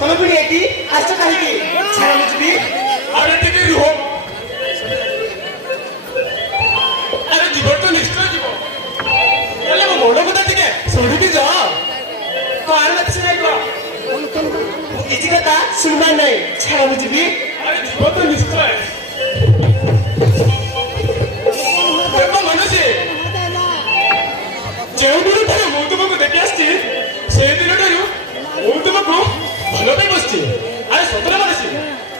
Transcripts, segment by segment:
কোন পুরি এটি আসছে কাহিকি ছাড়া বুঝবি আরে টিকে রুহ আরে জীবন তো নিশ্চয় জীব বলে মো মন কথা টিকে শুনিবি যা কার মত শুনাইব কিছু কথা শুনবার নাই ছাড়া বুঝবি আরে জীবন তো নিশ্চয় দেখো মানুষে ଯେଉଁ ଦିନଠାରୁ ମୁଁ ତୁମକୁ ଦେଖି ଆସିଛି ସେଇ ଦିନଠାରୁ ମୁଁ ତୁମକୁ ଭଲ ପାଇ ବସିଛି ଆରେ ସତରେ ମାନସି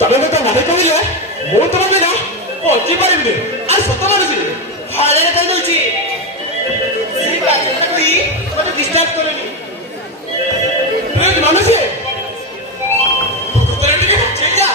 ତମେ ମତେ ନାହିଁ କହିଲେ ମୁଁ ତମ ବିନା ବଞ୍ଚି ପାରିବିନି ଆରେ ସତ ମାନସି ହଳରେ କହି ଦଉଛି ସେଇ ବାଚନଟା କହି ମତେ ଡିଷ୍ଟର୍ବ କରନି ମାନସି ଟିକେ ବୁଝେଇ ଯା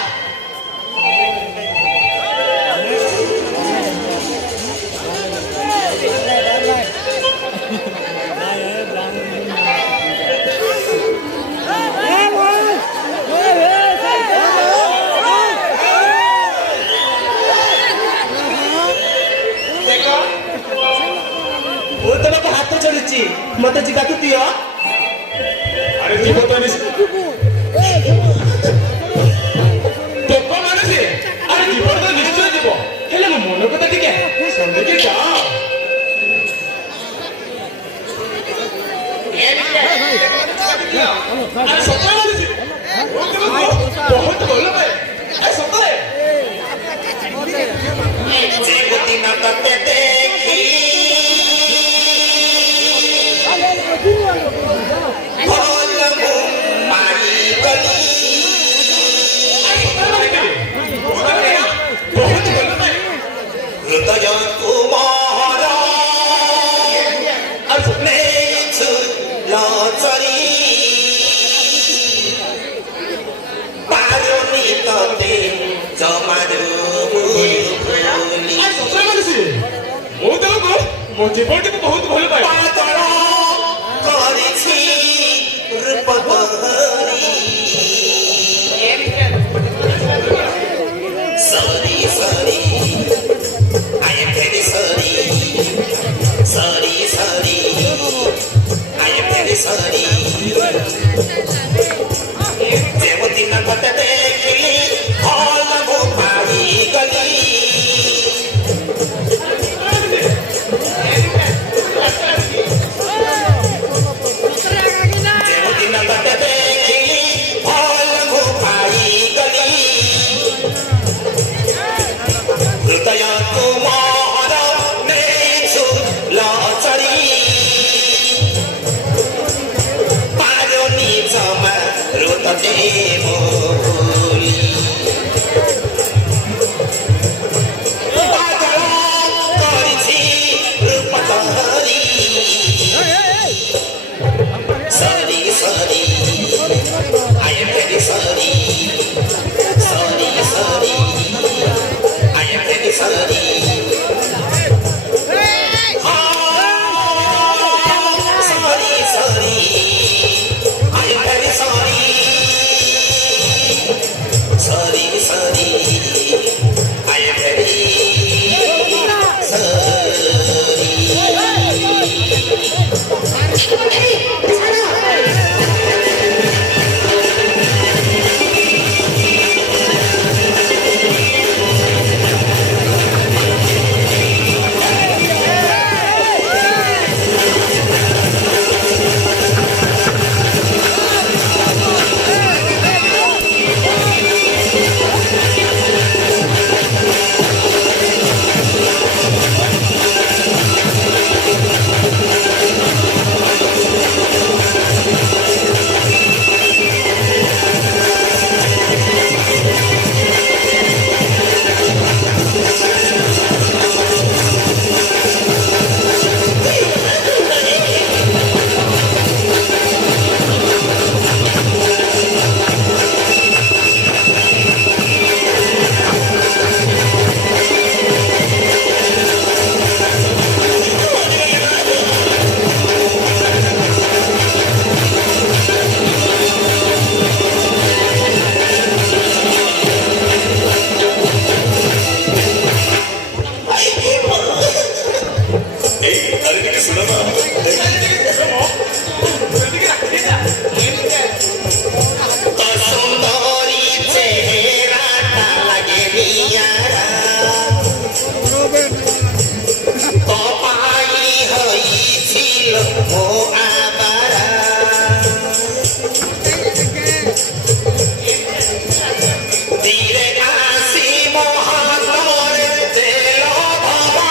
ମୁଁ ତମକୁ ହାତ ଚଢୁଛି ମତେ ଯିବାକୁ ଦିଅ ଆରେ ଯିବ ତ ନିଶ୍ଚୟ ଦେଖ ମାନସି ଆରେ ଯିବ ତ ନିଶ୍ଚୟ ଯିବ ହେଲେ ମୋ ମନ କଥା ଟିକେ ଶୁଣିକି ଯା ଆରେ ସତରେ ମାନସି ମୁଁ ତୁମକୁ ବହୁତ ଭଲ ପାଏ ଆରେ ସତରେ ଦିନ ତତେ ଦେଖି ଭଲ ମୁଁ ମାରିଗଲି ବହୁତ ଭଲ ପାଏ ହୃଦୟ ତୁମର ନେଇଛୁ ଲଚରି ପାରୁନି ତତେ ଜମାରୁ ଆରେ ସତରେ ମାନସି ମୁଁ ତୁମକୁ ମୋ ଜୀବନଟିକୁ ବହୁତ ଭଲ ପାଏ ପାତଳ କରିଛି ରୂପ ଧରି ସରି ସରି I am very sorry sorry sorry I am very sorry ଯେଉଁ ଦିନ ତତେ ଦେଖିଲି ଭଲ ମୁଁ ପାଇଗଲି ଦିନ ତତେ ଦେଖିଲି ଭଲ ମୁଁ ପାଇଗଲି ହୃଦୟ ତୁମର ନେଇଛୁ ଲଚରି ପାରୁନି ଜମାରୁ ତତେ ମୁଁ ଭୁଲି ପାଗଳ କରିଛି ରୂପ ଧରି sorry sorry I am very sorry sorry sorry I am very sorry sorry sorry I am very sorry mo abara dire asi mohator delo baba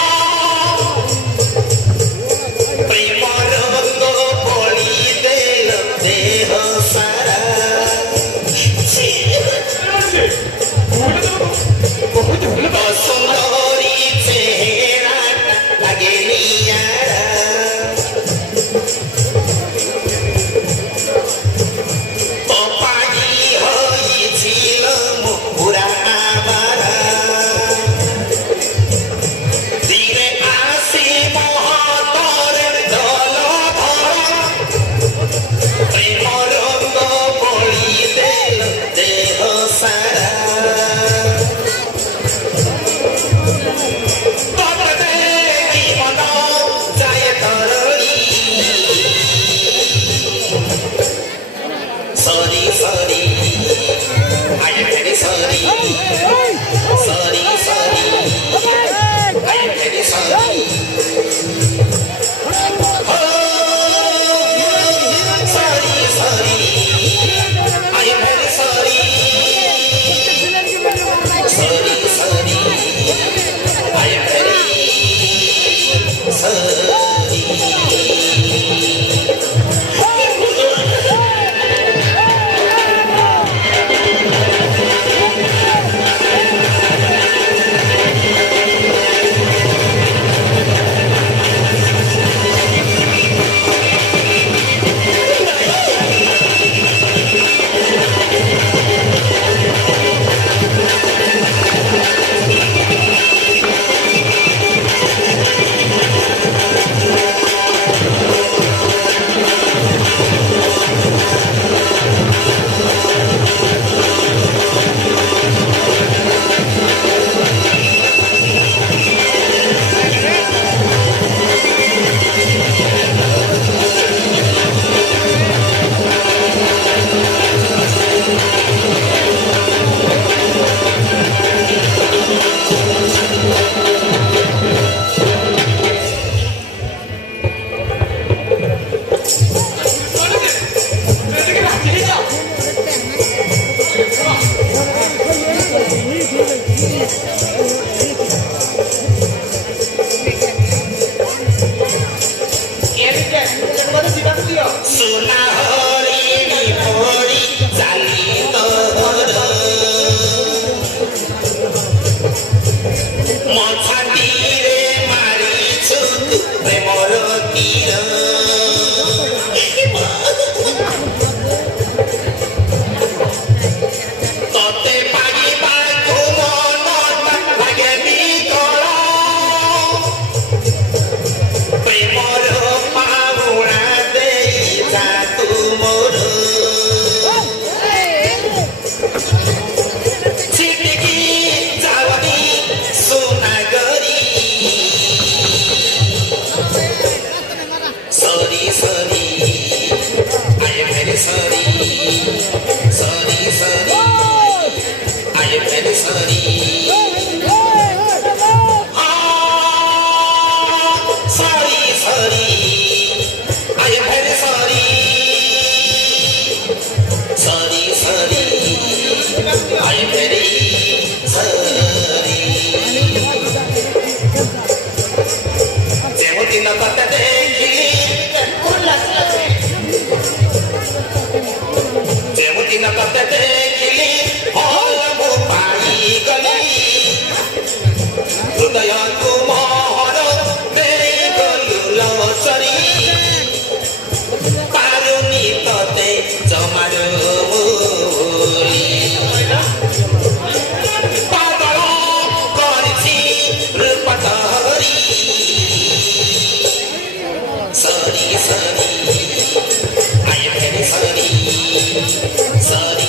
premar go poli del deho sara সুন্দরী চেহারাটা লাগে নিয়ারা পাগি হয়েছিল মুখুরা আবারা ধীরে আসি মহাতরের দল ভরা প্রেম রঙ্গ বলি দেল দেহ সারা Sorry, sorry, I am very sorry. Sorry, sorry, I am very sorry. Oh, sorry, sorry, I am very sorry. Sorry, sorry, I am very sorry. Sorry.